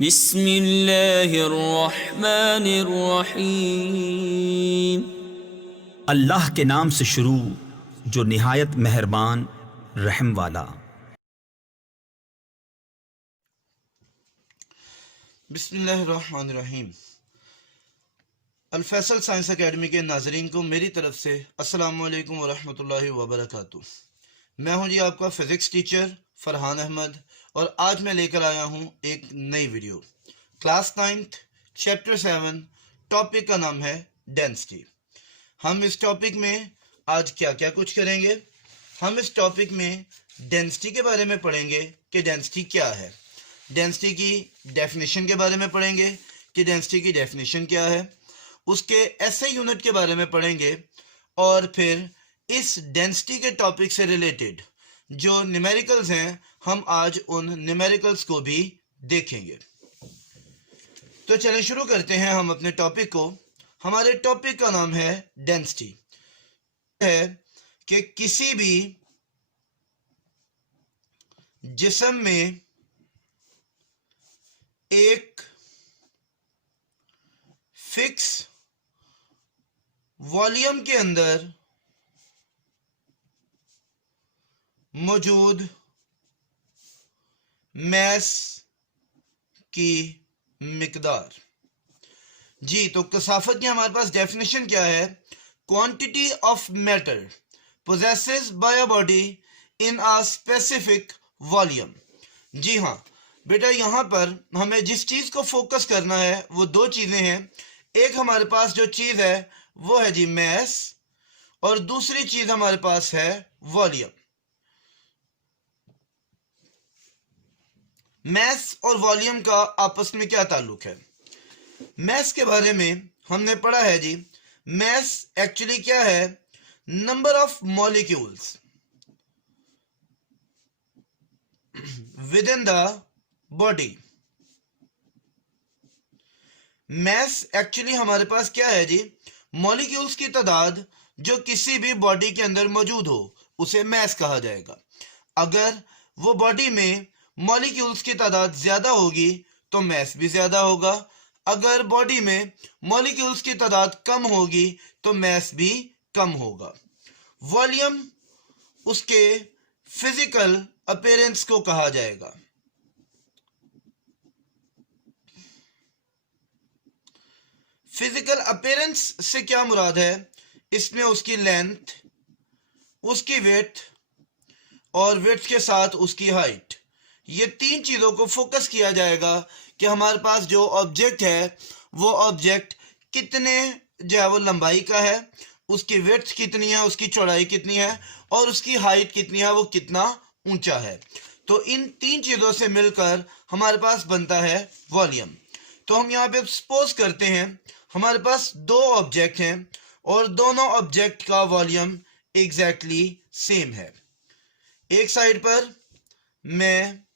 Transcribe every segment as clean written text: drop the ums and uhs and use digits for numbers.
बिस्मिल्लाहिर्रहमानिर्रहीम। अल्लाह के नाम से शुरू जो निहायत मेहरबान रहम वाला। बिस्मिल्लाहिर्रहमानिर्रहीम। अल-फैसल साइंस एकेडमी के नाजरीन को मेरी तरफ से अस्सलाम वालेकुम वरहमतुल्लाहि वबरकातुह। मैं हूं जी आपका फ़िज़िक्स टीचर फ़रहान अहमद और आज मैं लेकर आया हूं एक नई video. Class 9th chapter 7 topic का नाम है डेंसिटी। हम इस टॉपिक में आज क्या क्या कुछ करेंगे। हम इस टॉपिक में डेंसिटी के बारे में पढ़ेंगे कि डेंसिटी क्या है, डेंसिटी की डेफिनेशन के बारे में पढ़ेंगे कि डेंसिटी की डेफिनेशन क्या है, उसके एसआई यूनिट के बारे में पढ़ेंगे और फिर इस डेंसिटी के टॉपिक से रिलेटेड जो न्यूमेरिकल्स हैं हम आज उन न्यूमेरिकल्स को भी देखेंगे। तो चलिए शुरू करते हैं हम अपने टॉपिक को। हमारे टॉपिक का नाम है डेंसिटी। है कि किसी भी जिस्म में एक फिक्स वॉल्यूम के अंदर मौजूद मैस की मिकदार। जी, तो कसाफत की हमारे पास डेफिनेशन क्या है? Quantity of matter possesses by a body in a specific volume. जी हाँ बेटा, यहाँ पर हमें जिस चीज़ को फोकस करना है वो दो चीज़ें हैं। एक हमारे पास जो चीज़ है वो है जी मैस और दूसरी चीज़ हमारे पास है वॉल्यूम। मैस और वॉल्यूम का आपस में क्या ताल्लुक है? मैस के बारे में हमने पढ़ा है जी, मैस एक्चुअली क्या है? Number of molecules within the body. Mass actually हमारे पास क्या है जी? मॉलिक्यूल्स की तादाद जो किसी भी बॉडी के अंदर मौजूद हो उसे मैस कहा जाएगा। अगर वो बॉडी में मॉलिक्यूल्स की तादाद ज़्यादा होगी तो मैस भी ज़्यादा होगा। अगर बॉडी में मॉलिक्यूल्स की तादाद कम होगी तो मैस भी कम होगा। वॉल्यूम उसके फिजिकल अपीयरेंस को कहा जाएगा। फिजिकल अपीयरेंस से क्या मुराद है? इसमें उसकी लेंथ, उसकी विड्थ और विड्थ के साथ उसकी हाइट, ये तीन चीज़ों को फोकस किया जाएगा कि हमारे पास जो ऑब्जेक्ट है वो ऑब्जेक्ट कितने जो है वो लंबाई का है, उसकी विड्थ कितनी है, उसकी चौड़ाई कितनी है और उसकी हाइट कितनी है, वो कितना ऊंचा है। तो इन तीन चीज़ों से मिलकर हमारे पास बनता है वॉल्यूम। तो हम यहाँ पे सपोज करते हैं हमारे पास दो ऑब्जेक्ट हैं और दोनों ऑब्जेक्ट का वॉल्यूम एग्जैक्टली सेम है। एक साइड पर मैं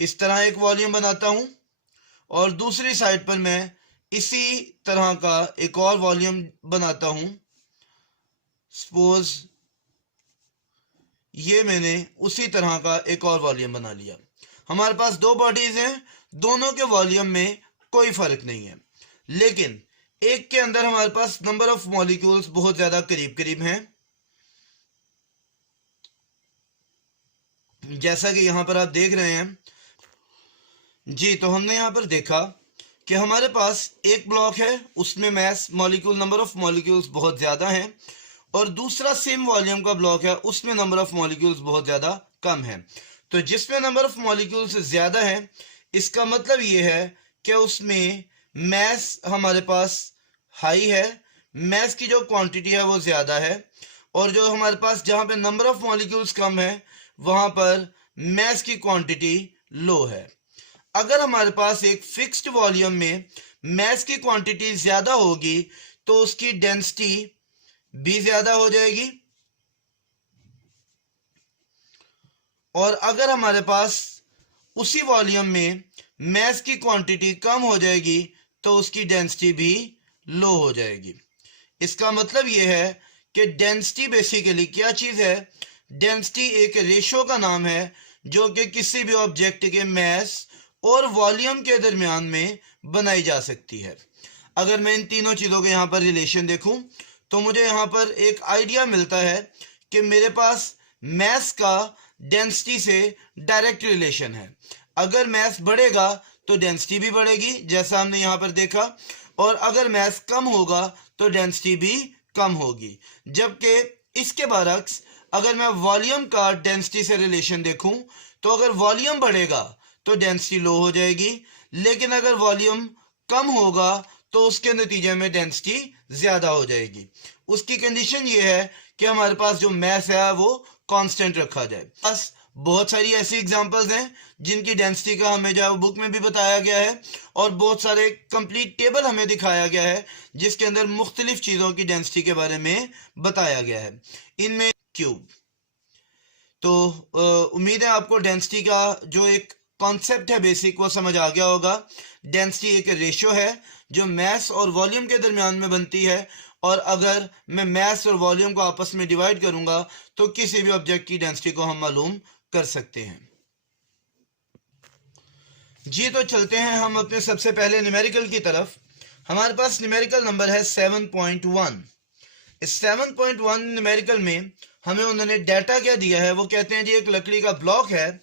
इस तरह एक वॉल्यूम बनाता हूं और दूसरी साइड पर मैं इसी तरह का एक और वॉल्यूम बनाता हूं। सपोज ये मैंने उसी तरह का एक और वॉल्यूम बना लिया। हमारे पास दो बॉडीज हैं, दोनों के वॉल्यूम में कोई फर्क नहीं है, लेकिन एक के अंदर हमारे पास नंबर ऑफ मॉलिक्यूल्स बहुत ज्यादा करीब करीब हैं। जैसा कि यहां पर आप देख रहे हैं जी, तो हमने यहां पर देखा कि हमारे पास एक ब्लॉक है, उसमें mass molecule number of molecules बहुत ज़्यादा हैं और दूसरा सेम वॉल्यूम का ब्लॉक है, उसमें नंबर ऑफ मॉलिक्यूल्स बहुत ज़्यादा कम है। तो जिसमें नंबर ऑफ मॉलिक्यूल्स ज़्यादा है इसका मतलब ये है कि उसमें मैस हमारे पास हाई है, मैस की जो क्वांटिटी है वो ज़्यादा है, और जो हमारे पास जहाँ पे नंबर ऑफ मॉलिक्यूल्स कम है वहाँ पर मैस की क्वांटिटी लो है। अगर हमारे पास एक फिक्स्ड वॉल्यूम में मैस की क्वांटिटी ज़्यादा होगी तो उसकी डेंसिटी भी ज़्यादा हो जाएगी, और अगर हमारे पास उसी वॉल्यूम में मैस की क्वांटिटी कम हो जाएगी तो उसकी डेंसिटी भी लो हो जाएगी। इसका मतलब ये है कि डेंसिटी बेसिकली क्या चीज़ है? डेंसिटी एक रेशो का नाम है जो कि किसी भी ऑब्जेक्ट के मास और वॉल्यूम के दरमियान में बनाई जा सकती है। अगर मैं इन तीनों चीज़ों के यहाँ पर रिलेशन देखूं तो मुझे यहाँ पर एक आइडिया मिलता है कि मेरे पास मास का डेंसिटी से डायरेक्ट रिलेशन है। अगर मास बढ़ेगा तो डेंसिटी भी बढ़ेगी, जैसा हमने यहाँ पर देखा, और अगर मास कम होगा तो डेंसिटी भी कम होगी। जबकि इसके बरक्स अगर मैं वॉल्यूम का डेंसिटी से रिलेशन देखूं तो अगर वॉल्यूम बढ़ेगा तो डेंसिटी लो हो जाएगी, लेकिन अगर वॉल्यूम कम होगा तो उसके नतीजे में डेंसिटी ज़्यादा हो जाएगी। उसकी कंडीशन ये है कि हमारे पास जो मास है वो कांस्टेंट रखा जाए। बस बहुत सारी ऐसी एग्जांपल्स हैं जिनकी डेंसिटी का हमें जो है बुक में भी बताया गया है, और बहुत सारे कंप्लीट टेबल हमें दिखाया गया है जिसके अंदर मुख्तलिफ चीज़ों की डेंसिटी के बारे में बताया गया है। इनमें क्यूब। तो उम्मीद है आपको डेंसिटी का जो एक कॉन्सेप्ट है बेसिक वो समझ आ गया होगा। डेंसिटी एक रेशियो है जो मास और वॉल्यूम के दरमियान में बनती है, और अगर मैं मास और वॉल्यूम को आपस में डिवाइड करूंगा तो किसी भी ऑब्जेक्ट की डेंसिटी को हम मालूम कर सकते हैं। जी तो चलते हैं हम अपने सबसे पहले न्यूमेरिकल की तरफ। हमारे पास न्यूमेरिकल नंबर है 7.1। इस 7.1 न्यूमेरिकल में हमें उन्होंने डाटा क्या दिया है, वो कहते हैं जी एक लकड़ी का ब्लॉक है।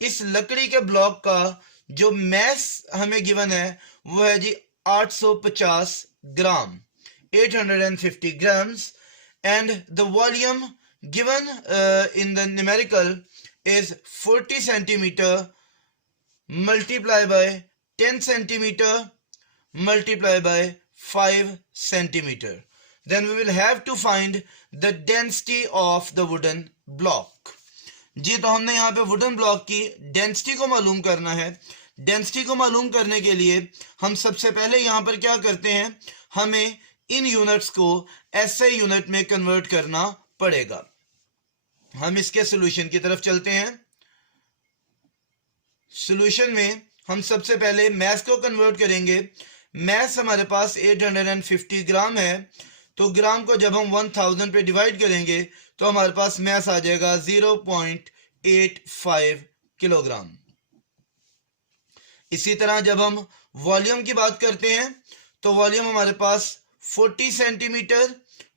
इस लकड़ी के ब्लॉक का जो मास हमें गिवन है वो है जी 850 ग्राम, 850 grams, and the volume given in the numerical is 40 centimeter multiplied by 10 centimeter multiplied by 5 centimeter. Then we will have to find the density of the wooden block. जी तो हमने यहाँ पे वुडन ब्लॉक की density को मालूम करना है। Density को मालूम करने के लिए हम सबसे पहले यहाँ पर क्या करते हैं, हमें इन यूनिट्स को एसआई यूनिट में कन्वर्ट करना पड़ेगा। हम इसके सॉल्यूशन की तरफ चलते हैं। सॉल्यूशन में हम सबसे पहले मास को कन्वर्ट करेंगे। मास हमारे पास 850 ग्राम है, तो ग्राम को जब हम 1000 पे डिवाइड करेंगे तो हमारे पास मास आ जाएगा 0.85 किलोग्राम। इसी तरह जब हम वॉल्यूम की बात करते हैं तो वॉल्यूम हमारे पास 40 centimetre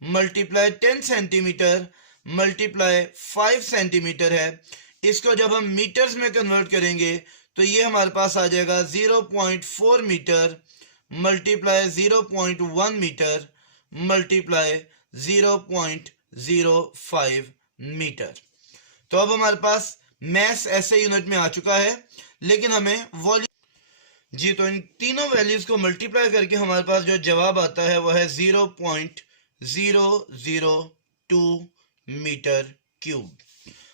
multiply 10 centimetre multiply 5 centimetre है। इसको जब हम मीटर्स में कन्वर्ट करेंगे तो ये हमारे पास आ जाएगा 0.4 metre multiply 0.1 metre multiply 0.05 metre. तो अब हमारे पास मास ऐसे यूनिट में आ चुका है, लेकिन हमें वॉल्यूम जी तो इन तीनों वैल्यूज को मल्टीप्लाई करके हमारे पास जो जवाब आता है वह है 0.002 मीटर क्यूब।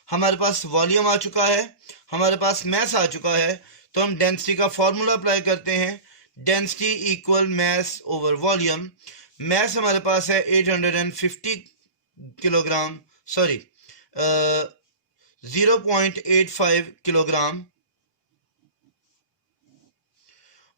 हमारे पास वॉल्यूम आ चुका है, हमारे पास मास आ चुका है, तो हम डेंसिटी का फॉर्मूला अप्लाई करते हैं। Density equal mass over volume. Mass हमारे पास है 850 किलोग्राम, 0.85 किलोग्राम,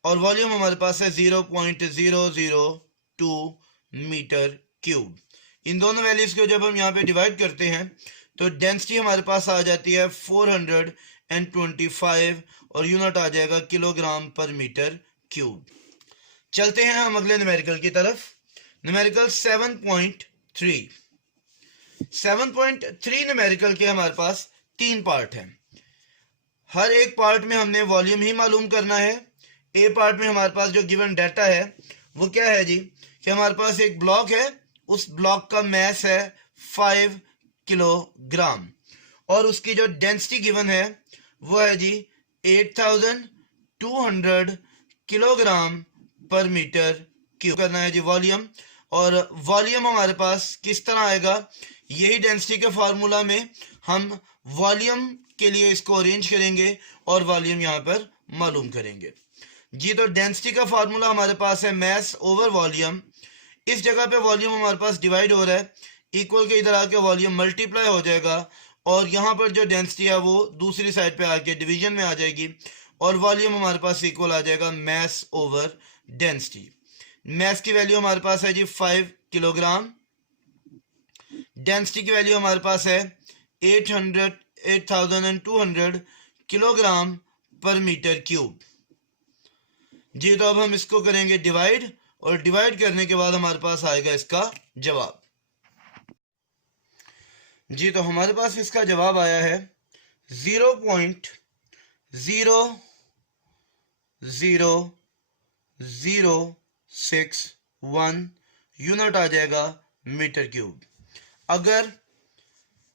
और वॉल्यूम हमारे पास है 0.002 मीटर क्यूब। इन दोनों वैल्यूज को जब हम यहाँ पे डिवाइड करते हैं तो डेंसिटी हमारे पास आ जाती है 425 और यूनिट आ जाएगा किलोग्राम पर मीटर क्यूब। चलते हैं हम अगले न्यूमेरिकल की तरफ। न्यूमेरिकल 7.3। 7.3 न्यूमेरिकल के हमारे पास 3 पार्ट हैं। हर एक पार्ट में हमने वॉल्यूम ही मालूम करना है। ए पार्ट में हमारे पास जो गिवन डाटा है वो क्या है जी, कि हमारे पास एक ब्लॉक है, उस ब्लॉक का मास है 5 किलोग्राम, और उसकी जो डेंसिटी गिवन है वो है जी 8200 किलोग्राम पर मीटर क्यूब। करना है जी वॉल्यूम, और वॉल्यूम हमारे पास किस तरह आएगा, यही डेंसिटी के फार्मूला में हम वॉल्यूम के लिए इसको अरेंज करेंगे और वॉल्यूम यहाँ पर मालूम करेंगे। जी तो डेंसिटी का फार्मूला हमारे पास है मास ओवर वॉल्यूम। इस जगह पे वॉल्यूम हमारे पास डिवाइड हो रहा है, इक्वल के इधर आके वॉल्यूम मल्टीप्लाई हो जाएगा, और यहाँ पर जो डेंसिटी है वो दूसरी साइड पे आके डिवीजन में आ जाएगी, और वॉल्यूम हमारे पास इक्वल आ जाएगा मास ओवर डेंसिटी। मास की वैल्यू हमारे पास है जी 5 किलोग्राम, डेंसिटी की वैल्यू हमारे पास है 8200 किलोग्राम पर मीटर क्यूब। जी तो अब हम इसको करेंगे डिवाइड, और डिवाइड करने के बाद हमारे पास आएगा इसका जवाब। जी तो हमारे पास इसका जवाब आया है 0.00061 यूनिट आ जाएगा मीटर क्यूब। अगर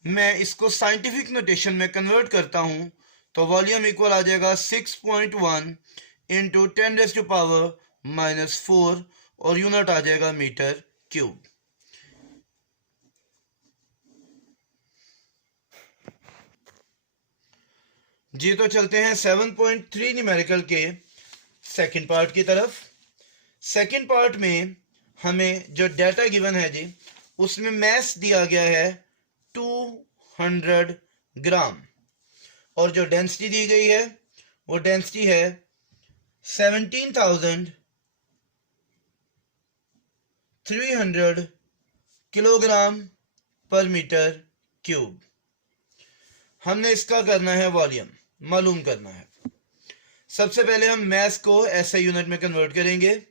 मैं इसको साइंटिफिक नोटेशन में कन्वर्ट करता हूं तो वॉल्यूम इक्वल आ जाएगा 6.1 इंटू 10⁻⁻⁴ और यूनिट आ जाएगा मीटर क्यूब। जी तो चलते हैं 7.3 न्यूमेरिकल के सेकंड पार्ट की तरफ। सेकंड पार्ट में हमें जो डाटा गिवन है जी, उसमें मैस दिया गया है 200 ग्राम, और जो डेंसिटी दी गई है वो डेंसिटी है 17,300 किलोग्राम पर मीटर क्यूब। हमने इसका करना है वॉल्यूम मालूम करना है। सबसे पहले हम मैस को ऐसे यूनिट में कन्वर्ट करेंगे।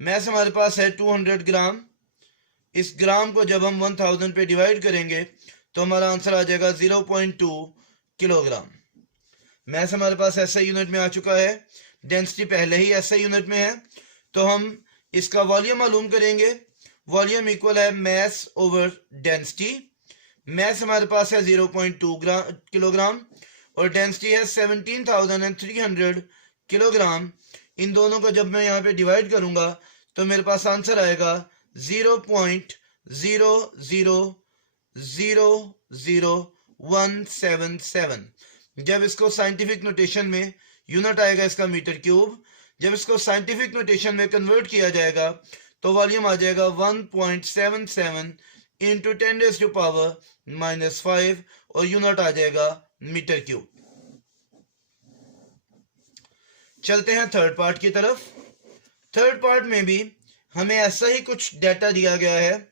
मैस हमारे पास है 200 ग्राम। इस ग्राम को जब हम 1000 पे डिवाइड करेंगे तो हमारा आंसर आ जाएगा 0.2 किलोग्राम। मैस हमारे पास ऐसे यूनिट में आ चुका है, डेंसिटी पहले ही ऐसे यूनिट में है, तो हम इसका वॉल्यूम मालूम करेंगे। वॉल्यूम इक्वल है मैस ओवर डेंसिटी। मैस हमारे पास है 0.2 किलोग्राम और डेंसिटी है 17,300 किलोग्राम। इन दोनों को जब मैं यहाँ पे डिवाइड करूंगा तो मेरे पास आंसर आएगा 0.000177। जब इसको साइंटिफिक नोटेशन में यूनिट आएगा इसका मीटर क्यूब, जब इसको साइंटिफिक नोटेशन में कन्वर्ट किया जाएगा तो वॉल्यूम आ जाएगा 1.77 इंटू 10⁻⁻⁵ और यूनिट आ जाएगा मीटर क्यूब। चलते हैं थर्ड पार्ट की तरफ। थर्ड पार्ट में भी हमें ऐसा ही कुछ डाटा दिया गया है।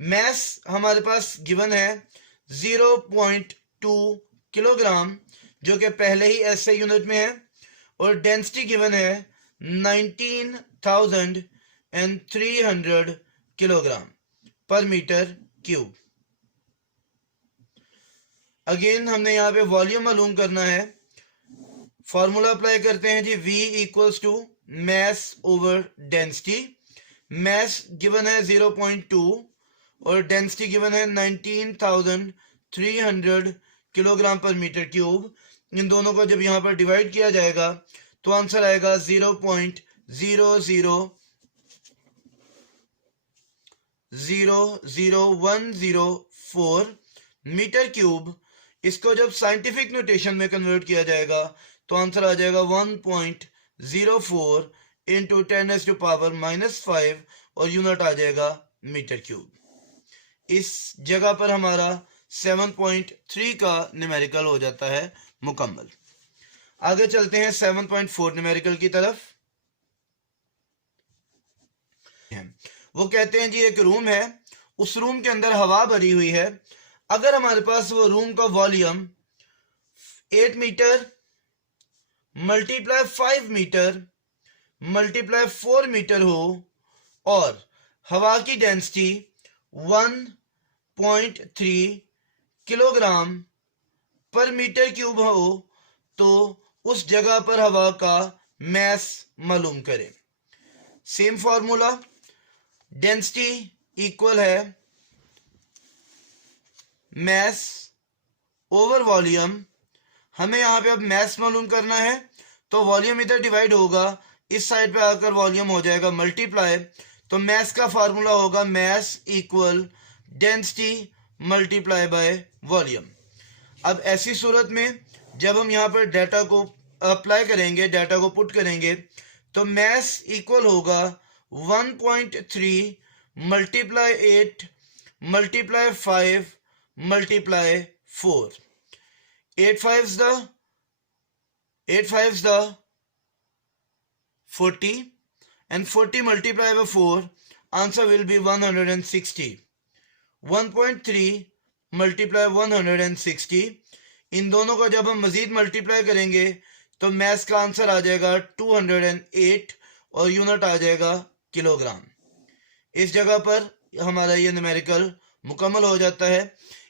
मैस हमारे पास गिवन है 0.2 किलोग्राम, जो कि पहले ही ऐसे यूनिट में है, और डेंसिटी गिवन है 19,300 किलोग्राम पर मीटर क्यूब। अगेन हमने यहाँ पे वॉल्यूम मालूम करना है। फॉर्मूला अप्लाई करते हैं जी, V equals to mass over density. Mass given है 0.2 और डेंसिटी गिवन है 19,300 किलोग्राम पर मीटर क्यूब। इन दोनों को जब यहाँ पर डिवाइड किया जाएगा तो आंसर आएगा 0.00104 मीटर क्यूब। इसको जब साइंटिफिक नोटेशन में कन्वर्ट किया जाएगा तो आंसर आ जाएगा 1.04 इंटू 10⁻⁻⁵ और यूनिट आ जाएगा मीटर क्यूब। इस जगह पर हमारा 7.3 का न्यूमेरिकल हो जाता है मुकम्मल। आगे चलते हैं 7.4 न्यूमेरिकल की तरफ। वो कहते हैं जी, एक रूम है, उस रूम के अंदर हवा भरी हुई है। अगर हमारे पास वो रूम का volume 8 metre multiply 5 metre multiply 4 metre हो और हवा की डेंसिटी 1.3 किलोग्राम पर मीटर क्यूब हो, तो उस जगह पर हवा का मैस मालूम करें। सेम फॉर्मूला, डेंसिटी इक्वल है मैस ओवर वॉल्यूम। हमें यहाँ पे अब मैस मालूम करना है, तो वॉल्यूम इधर डिवाइड होगा, इस साइड पे आकर वॉल्यूम हो जाएगा मल्टीप्लाई। तो मैस का फार्मूला होगा mass equal density multiply by volume. अब ऐसी सूरत में जब हम यहाँ पर डाटा को अप्लाई करेंगे, डाटा को पुट करेंगे, तो मैस इक्वल होगा 1.3 multiply 8 multiply 5 multiply 4। 8 5s the 40 and 40 multiplied by 4, answer will be 160. 1.3 multiply 160 इन दोनों को जब हम मज़ीद मल्टीप्लाई करेंगे तो मैथ्स का आंसर आ जाएगा 208 और यूनिट आ जाएगा किलोग्राम। इस जगह पर हमारा ये न्यूमेरिकल मुकम्मल हो जाता है।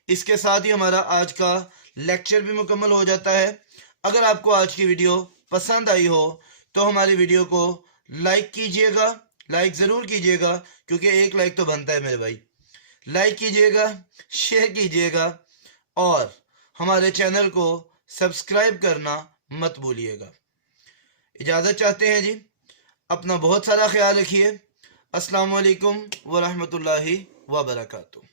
इसके साथ ही हमारा आज का लेक्चर भी मुकम्मल हो जाता है। अगर आपको आज की वीडियो पसंद आई हो तो हमारी वीडियो को लाइक कीजिएगा, लाइक ज़रूर कीजिएगा, क्योंकि एक लाइक तो बनता है मेरे भाई। लाइक कीजिएगा, शेयर कीजिएगा और हमारे चैनल को सब्सक्राइब करना मत भूलिएगा। इजाज़त चाहते हैं जी। अपना बहुत सारा ख्याल रखिए। अस्सलाम वालेकुम व रहमतुल्लाहि व बरकातुहू।